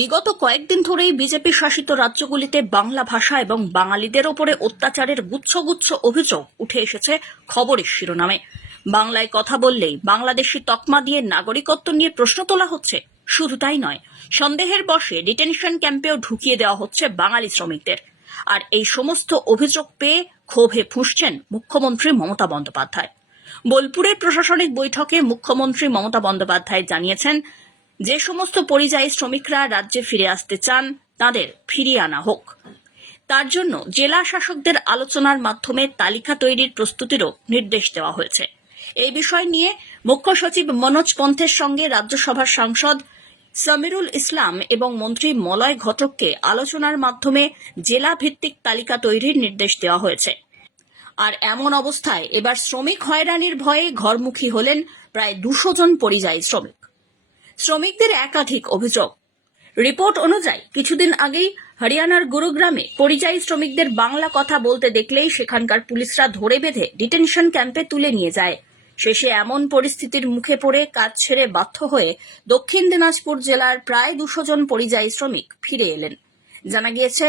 বিগত কয়েকদিন ধরেই বিজেপি শাসিত রাজ্যগুলিতে বাংলা ভাষা এবং বাঙালিদের ওপরে অত্যাচারের গুচ্ছগুচ্ছ অভিযোগ উঠে এসেছে খবরের শিরোনামে। বাংলায় কথা বললেই বাংলাদেশি তকমা দিয়ে নাগরিকত্ব নিয়ে প্রশ্ন তোলা হচ্ছে। শুধু তাই নয়, সন্দেহের বশে ডিটেনশন ক্যাম্পেও ঢুকিয়ে দেওয়া হচ্ছে বাঙালি শ্রমিকদের। আর এই সমস্ত অভিযোগ পেয়ে ক্ষোভে ফুঁসছেন মুখ্যমন্ত্রী মমতা বন্দ্যোপাধ্যায়। বোলপুরের প্রশাসনিক বৈঠকে মুখ্যমন্ত্রী মমতা বন্দ্যোপাধ্যায় জানিয়েছেন যে সমস্ত পরিযায়ী শ্রমিকরা রাজ্যে ফিরে আসতে চান, তাদের ফিরিয়ে আনা হোক। তার জন্য জেলা শাসকদের আলোচনার মাধ্যমে তালিকা তৈরির প্রস্তুতিরও নির্দেশ দেওয়া হয়েছে। এই বিষয় নিয়ে মুখ্য সচিব মনোজ পন্থের সঙ্গে রাজ্যসভার সাংসদ সামিরুল ইসলাম এবং মন্ত্রী মলয় ঘটককে আলোচনার মাধ্যমে জেলা ভিত্তিক তালিকা তৈরির নির্দেশ দেওয়া হয়েছে। আর এমন অবস্থায় এবার শ্রমিক হয়রানির ভয়ে ঘরমুখী হলেন প্রায় দুশো জন পরিযায়ী শ্রমিক। শ্রমিকদের একাধিক অভিযোগ। রিপোর্ট অনুযায়ী, কিছুদিন আগেই হরিয়ানার গুরুগ্রামে পরিযায়ী শ্রমিকদের বাংলা কথা বলতে দেখলেই সেখানকার পুলিশরা ধরে বেঁধে ডিটেনশন ক্যাম্পে তুলে নিয়ে যায়। শেষে এমন পরিস্থিতির মুখে পড়ে কাজ ছেড়ে বাধ্য হয়ে দক্ষিণ দিনাজপুর জেলার প্রায় দুশো জন পরিযায়ী শ্রমিক ফিরে এলেন। জানা গিয়েছে,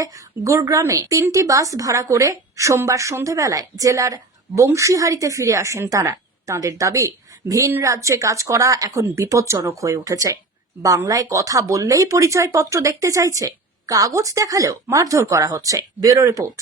গুরগ্রামে তিনটি বাস ভাড়া করে সোমবার সন্ধেবেলায় জেলার বংশীহারিতে ফিরে আসেন তারা। তাঁদের দাবি, ভিন রাজ্যে কাজ করা এখন বিপজ্জনক হয়ে উঠেছে। বাংলায় কথা বললেই পরিচয়পত্র দেখতে চাইছে। কাগজ দেখালেও মারধর করা হচ্ছে। Bureau report.